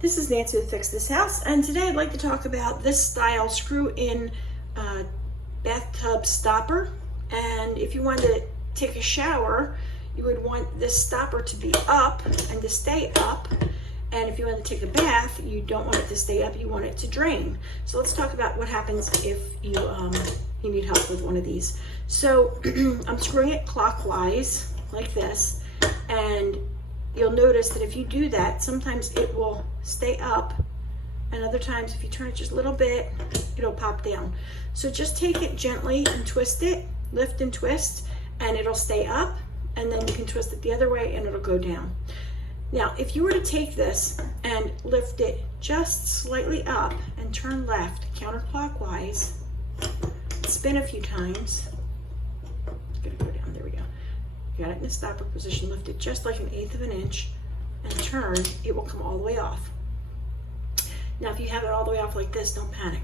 This is Nancy with Fix This House, and today I'd like to talk about this style screw-in bathtub stopper. And if you wanted to take a shower, you would want this stopper to be up and to stay up. And if you want to take a bath, you don't want it to stay up, you want it to drain. So let's talk about what happens if you need help with one of these. So I'm screwing it clockwise like this, and you'll notice that if you do that, sometimes it will stay up, and other times if you turn it just a little bit, it'll pop down. So just take it gently and twist it, lift and twist, and it'll stay up, and then you can twist it the other way and it'll go down. Now, if you were to take this and lift it just slightly up and turn left counterclockwise, spin a few times, it's gonna go down, there we go. You got it in the stopper position, lift it just like 1/8 of an inch and turn, it will come all the way off. Now, if you have it all the way off like this, don't panic.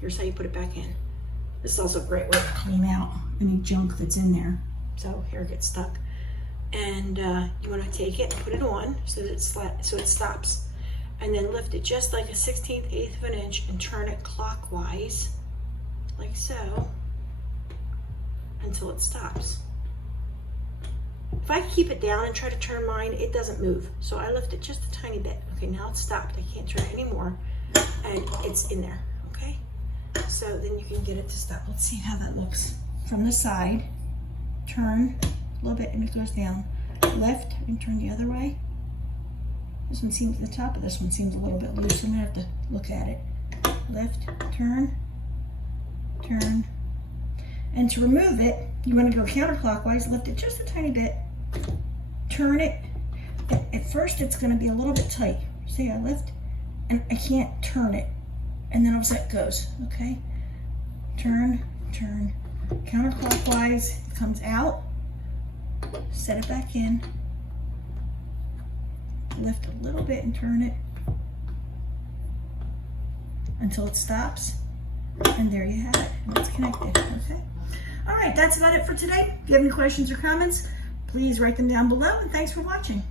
Here's how you put it back in. This is also a great way to clean out any junk that's in there, so hair gets stuck. And you want to take it and put it on so that it stops, and then lift it just like 1/16 of an inch and turn it clockwise like so until it stops. If I keep it down and try to turn mine, it doesn't move. So I lift it just a tiny bit. Okay, now it's stopped. I can't turn it anymore, and it's in there. Okay, so then you can get it to stop. Let's see how that looks from the side. Turn a little bit and it goes down. Lift and turn the other way. This one seems, the top of this one seems a little bit loose. I'm gonna have to look at it. Lift, turn, turn. And to remove it, you want to go counterclockwise, lift it just a tiny bit, turn it. At first it's going to be a little bit tight. See, I lift and I can't turn it. And then all of a sudden it goes, okay? Turn, turn, counterclockwise, it comes out, set it back in, lift a little bit and turn it until it stops. And there you have it, and it's connected, okay? All right, that's about it for today. If you have any questions or comments, please write them down below, and thanks for watching.